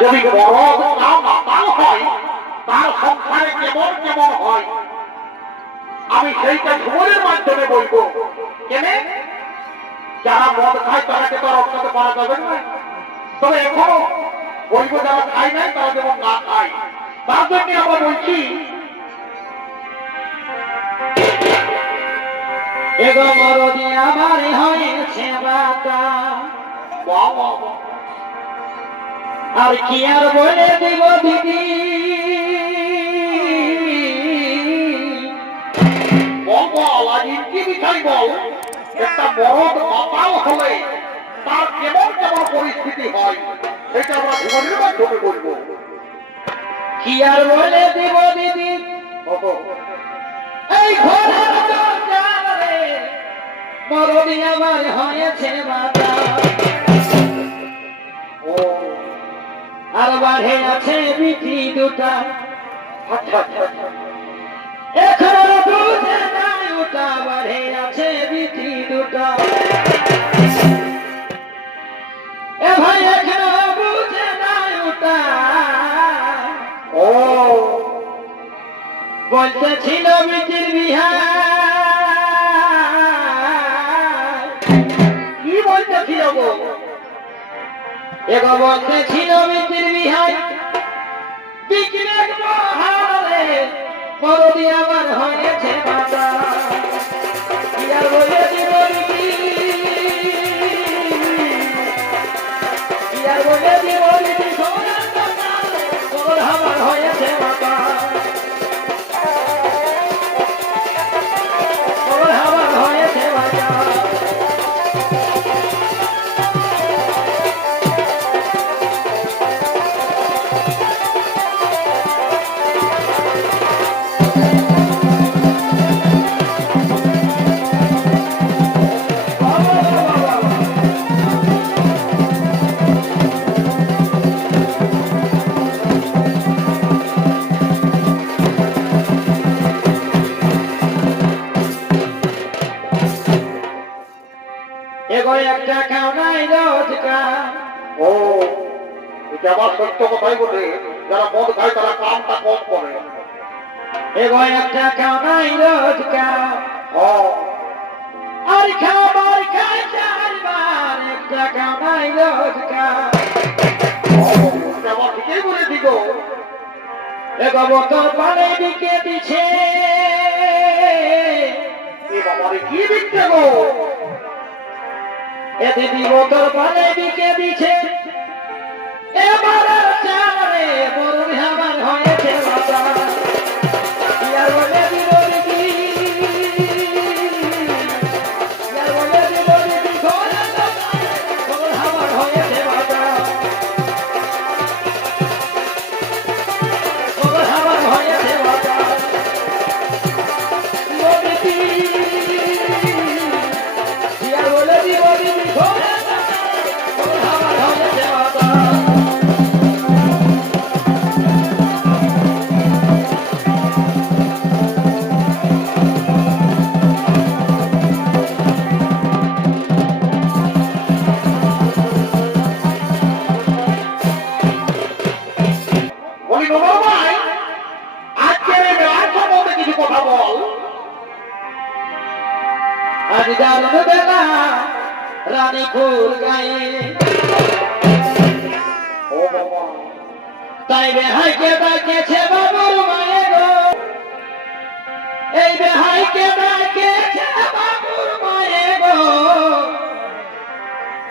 যদি মরদ না মাতাল হয় তার সংসারে কেমন কেমন হয় আমি সেইটা ঝুমরের মাধ্যমে বলবো। কেন যারা মদ খায় তারাকে তো আর অজ্ঞাত করা যাবে না, তবে এখনো বলবো যারা খায় নাই তারা যেমন না খায়। তার জন্য আমরা বলছি এগো মরদি আমার হয়েছে বাতা, আর কি আর বলে দিব দিদি, কি বিষয় বল। একটা মরদ মাতাল হলে তার কেমন কেমন পরিস্থিতি হয় সেটা আমরা জীবনের মাধ্যমে বলবো। কি আর বলে দিব দিদি, এই ঘরের দরজারে মরদি আমার হয়েছে বাতা, আর বাড়ে আছে বিটি দুটা, এখনো বুঝে নাই ওটা, বাড়ে আছে বিটি দুটা, এ ভাই এখনো বুঝে নাই ওটা। ও বলতেছিল বিটির বিহা, কি বলতেছিল গো? এগো বলতেছিল বিটির বিহাই বিক্রেক মহারে মরদি আমার হয়েছে বাবা, কি আর বলে দিব দিদি, কি আর বলে দিব দিদি, খবর আমার হয়েছে বাবা, খবর আমার হয়েছে বাবা। এগো একটা কামাই রোজগার, ও এটা আবার সত্য কথাই বলে, যারা মদ খায় তারা কামটা কম করে। এগো একটা কামাই রোজগার, ও আর খাবার খাই চারবার, একটা কামাই রোজগার, এটা আবার ঠিকই বলে দিল। এগো বোতল পানি বিকে দিছে, এ বাবারে কি বিকছে গো? এ দিদি বোতল পানি বিকে দিছে, এবার চারে মরুন আমার হয়েছে বাবা, কি আর বলে দিব দিদি, কি আর বলে দিব দিদি, খবর আমার হয়েছে বাবা, খবর আমার হয়েছে বাবা, ও দিদি, কি আর বলে দিব দিদি, খবর আমার হয়েছে বাবা। বলি নোমর ভাই, আজকের এই মেলার সম্বন্ধে কিছু কথা বল। আজ দারুণ বেলা রানীপুর গায়ে, ও বাবা, তাই বেহাইকে ডাকেছে বাবুর মায়ে গো, এই বেহাইকে ডাকেছে বাবুর মায়ে গো,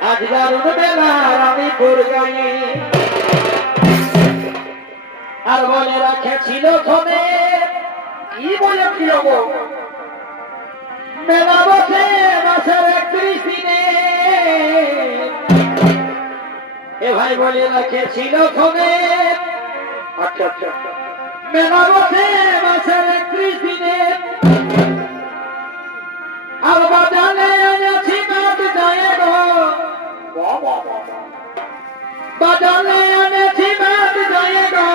আজ দারুণ বেলা রানীপুর গায়ে, আর বলে রাখেছিল খনে, কি বলেছিল গো? মেলা বসে মাসের 31 দিনে, এ ভাই বলে রাখেছিল খনে, আচ্ছা আচ্ছা, মেলা বসে মাসের 31 দিনে, আর বাজারে এনেছি মাছ যায় গো, বাবা বাজারে এনেছি মাছ যায় গো,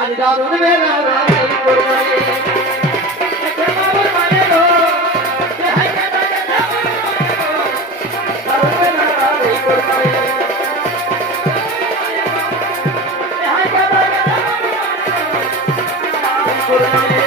আজ দারুণ বেলা রানীপুর গায়ে, একে বাবুর মায়ে গো, বেহাইকে ডাকেছে বাবুর মায়ে গো, দারুণ বেলা রানীপুর গায়ে। করবে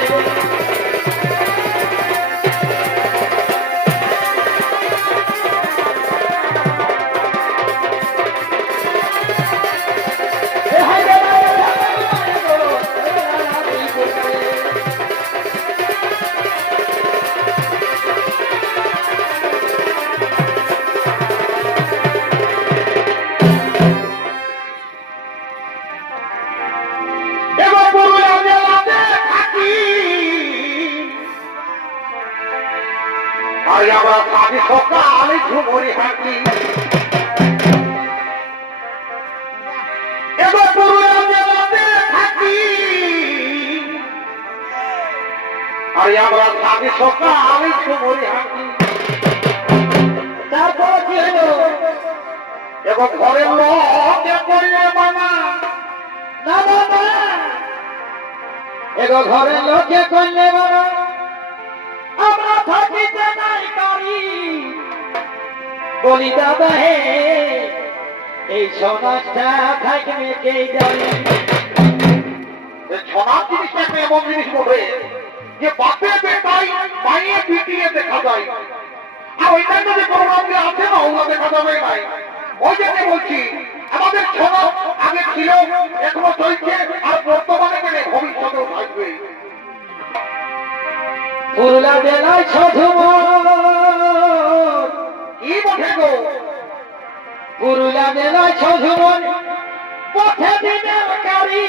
এবার পুরুলিয়া জেলাতে থাকি আর আমরা সাজি সকাল ঝুমুরি হাঁটি এবার পুরুলিয়া জেলাতে থাকি আর আমরা সাজি সকাল ঝুমুরি হাঁটি তারপর কি হলো এবং ঘরের লোকে করলে মানা না বাবা এগো ঘরের লোকে করলে বাবা আমরা থাকিতে নাই পারি বলি দাদা হে এই সমাজটা থাকবে কে জানে ছড়া জিনিসটা একটা এমন জিনিস বটে যে বাপে বেটাই মাইয়ে পিটিয়ে দেখা যায় আর অন্যান্য যে প্রোগ্রামগুলো আছে না ওগুলো দেখা যাবে নাই ওই জন্য বলছি আমাদের ছড়া আগে ছিল এখনো চলছে আর বর্তমানে গেলে ভবিষ্যতেও থাকবে পুরুলা জেলায় ছঝুমন কি বটে গো পুরুলা জেলায় ছঝুমন পথে দিনের গাড়ি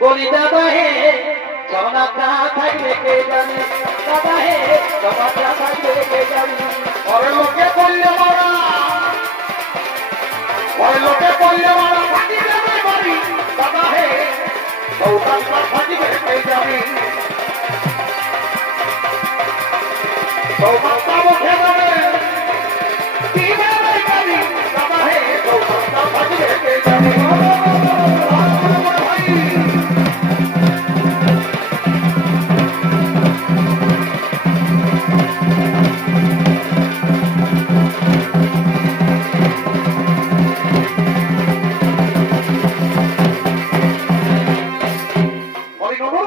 বলি দাদা হে সমাজটা থাকবে কে জানে দাদা হে সমাজটা থাকবে কে জানে ঘরের লোকে করলে মারা ঘরের লোকে করলে মারা ফাঁকি দেবে বাড়ি দাদা হে সৌদানটা ফাঁকি দেবে যাবি সৌদানটা বসে যাবে কি দেবে যাবি দাদা হে সৌদানটা ফাঁকি দেবে যাবি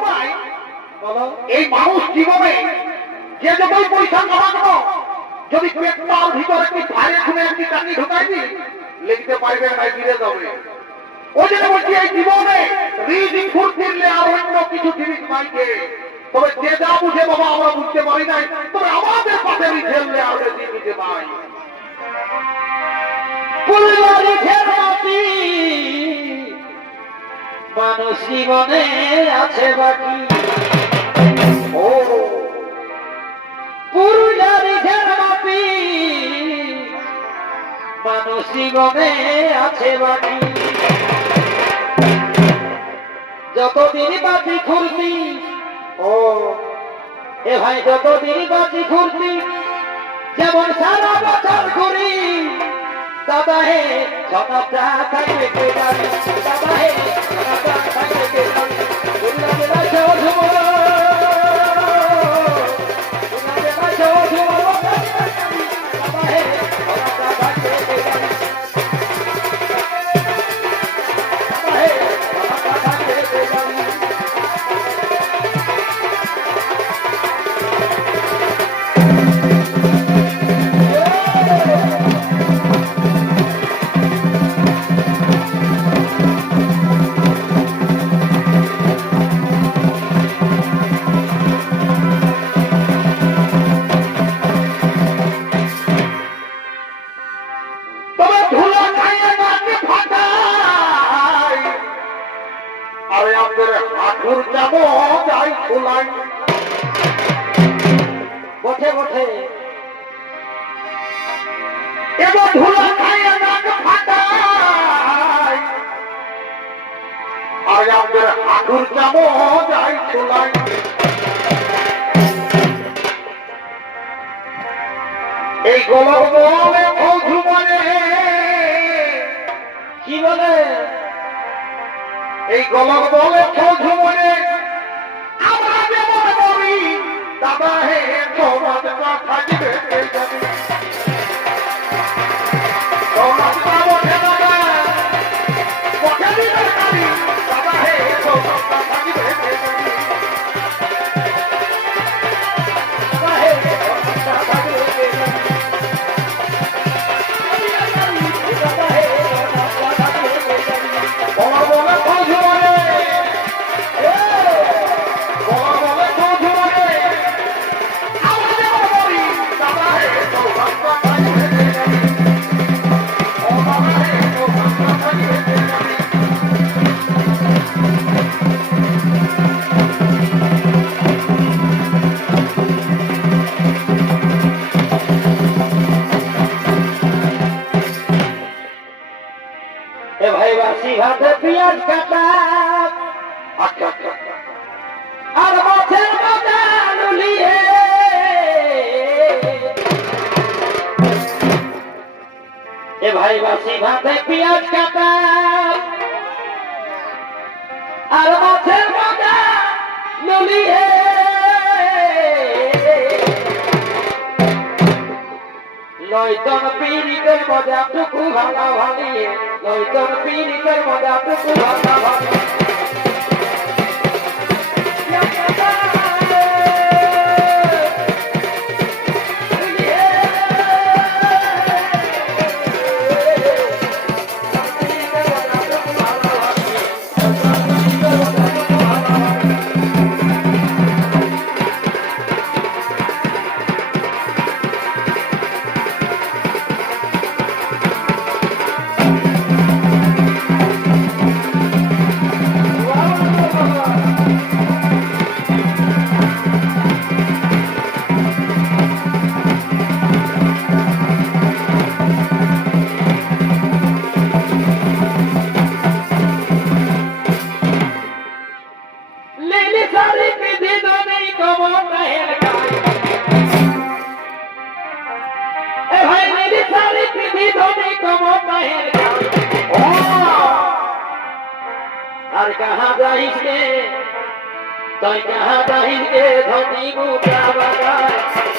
ভাই এই মানুষ জীবনে যে যতই পয়সা কামানো যদি পেটটার ভিতরে একটি ভাইরে খুলে একটি টানি ঢুকাইবি লিখতে পারবে না ফিরে যাবে ওই জন্য বলছি এই জীবনে রিজিং ফুট ফিরলে আর অন্য কিছু জিনিস নাইকে তবে যে যা বুঝে বাবা আমরা বুঝতে পারি নাই তবে আমাদের পাশে ঠেললে আর বেশি বুঝে পাই পুরুলারি ফেরাতি মানুষ জীবনে আছে বাকি ও পুরুলারি ফেরাতি মানুষ জীবনে আছে বাকি যতদিন বাকি ঘুরতি ও এ ভাই যতদিন বাকি ঘুরতি যেমন সারা বছর ঘুরি দাদা হে সমাজটা থাকবে কে জানে দাদা হে সমাজটা থাকবে কে জানে দুনিয়া জেলা ঝুমুর দুনিয়া জেলা ঝুমুর দাদা হে সমাজটা থাকবে কে জানে দাদা হে সমাজটা থাকবে কে জানে তবে ধুলো খাইয়ে নাকি ফাটাই আর আমাদের হাঁটুর যাবো যাই খোলাই বটে বটে এবার ধুলো খাইয়ে নাকি ফাটাই আর আমাদের হাঁটুর যাবো যাই খোলাই এই গোলক বলে ফৌজু বলে কি বলে এই গোলক বলে ফৌজু বলে আমরা যেমন বলি দাদা হে সমাজটা থাকবে কে জানে সমাজটা বসে দাদা বসে দিবে দাদা হে সমাজটা থাকবে কে জানে এ ভাই বাসি ভাতে পেঁয়াজ কাটা আচ্ছা আচ্ছা আর মাছের মাথা নুলিয়ে এ ভাই বাসি ভাতে পেঁয়াজ কাটা আর মাছের মাথা নুলিয়ে লইতন পীড়িতের মজাটুকু ভাঙা ভাঙিয়ে লইতন পীড়িতের মজাটুকু ভাঙা ভাঙিয়ে আর कहाँ जाहिस के तो कहाँ जाहिस के धोनी बुका बगा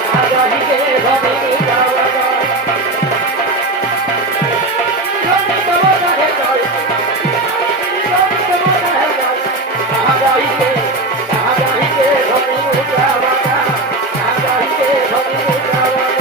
कहाँ जाहिस के धोनी बुका बगा धोनी को बगा है कोई धोनी को बगा है कोई कहाँ जाहिस के धोनी बुका बगा कहाँ जाहिस के धोनी बुका बगा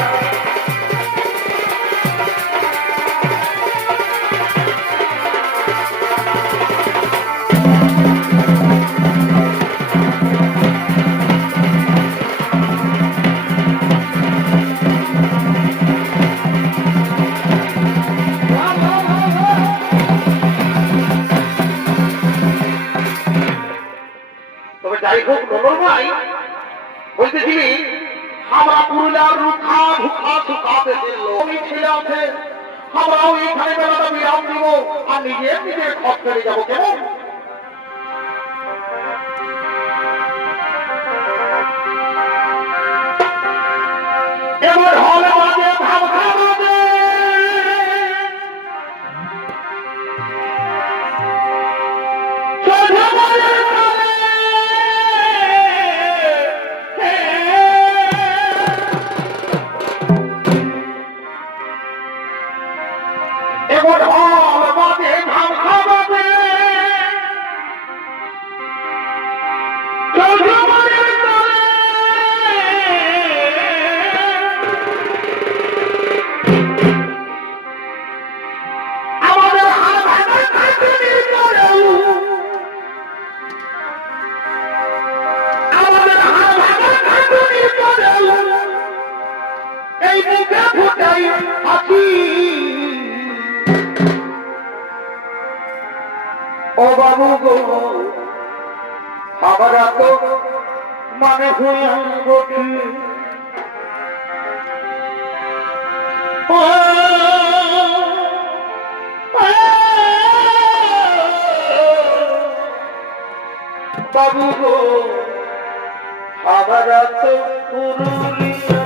যাই হোক নবর ভাই বলতেছিলি আমরা পুরুলিয়ার রুখা ভুখা সুখা দেশের লোক ছেলে আছে আমরাও এখানে বেলাটা বিরাম দিব আর নিজের খত ফেলে যাবো কেমন এবার হলে মাঝে ভাব খাবে এবার হলে মাঝে ভাব খাবে এই মুখে ফুটাই হাসি ও বাবু গো আমরা তো মানে হয়ে বসি বাবু গো আমরা তো পুরুলিয়া